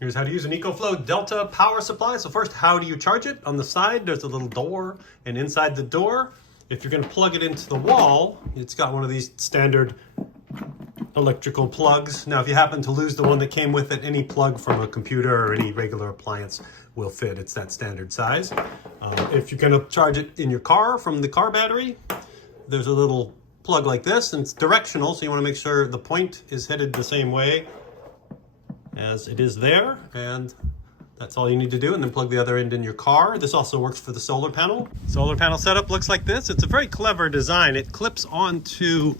Here's how to use an EcoFlow Delta power supply. So first, how do you charge it? On the side, there's a little door, and inside the door, if you're gonna plug it into the wall, it's got one of these standard electrical plugs. Now, if you happen to lose the one that came with it, any plug from a computer or any regular appliance will fit. It's that standard size. If you're gonna charge it in your car from the car battery, there's a little plug like this, and it's directional, so you wanna make sure the point is headed the same way as it is there, and that's all you need to do, and then plug the other end in your car. This also works for the solar panel. Solar panel setup looks like this. It's a very clever design. It clips onto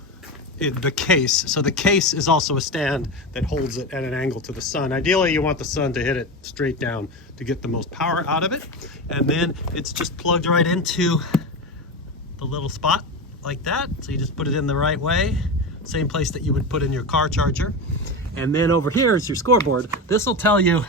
the case. So the case is also a stand that holds it at an angle to the sun. Ideally, you want the sun to hit it straight down to get the most power out of it. And then it's just plugged right into the little spot like that. So you just put it in the right way, same place that you would put in your car charger. And then over here is your scoreboard. This will tell you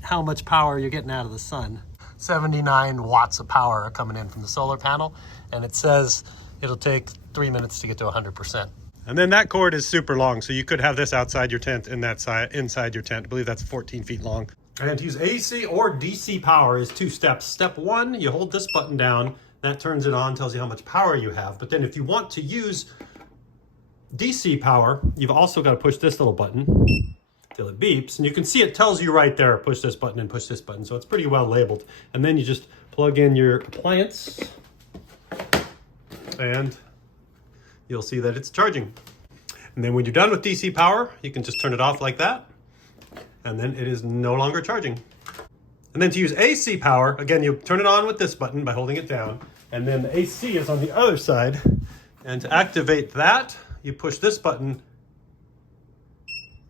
how much power you're getting out of the sun. 79 watts of power are coming in from the solar panel, and it says it'll take 3 minutes to get to 100%. And then that cord is super long, so you could have this outside your tent and that side inside your tent. I believe that's 14 feet long. And to use AC or DC power is 2 steps. Step 1, you hold this button down, that turns it on, tells you how much power you have. But then if you want to use DC power, you've also got to push this little button till it beeps, and you can see it tells you right there, push this button and push this button, so it's pretty well labeled. And then you just plug in your appliance and you'll see that it's charging. And then when you're done with DC power, you can just turn it off like that, and then it is no longer charging. And then to use AC power, again, you turn it on with this button by holding it down, and then the AC is on the other side. And to activate that, you push this button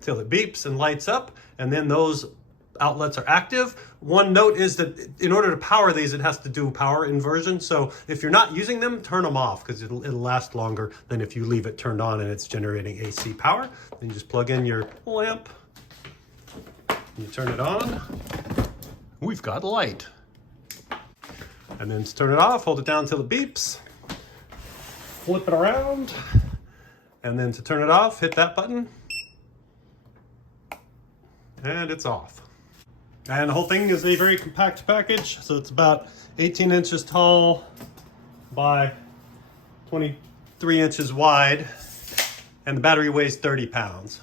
till it beeps and lights up, and then those outlets are active. One note is that in order to power these, it has to do power inversion. So if you're not using them, turn them off, because it'll last longer than if you leave it turned on and it's generating AC power. Then you just plug in your lamp, you turn it on, we've got light. And then to turn it off, hold it down till it beeps, flip it around, and then to turn it off, hit that button, and it's off. And the whole thing is a very compact package, so it's about 18 inches tall by 23 inches wide, and the battery weighs 30 pounds.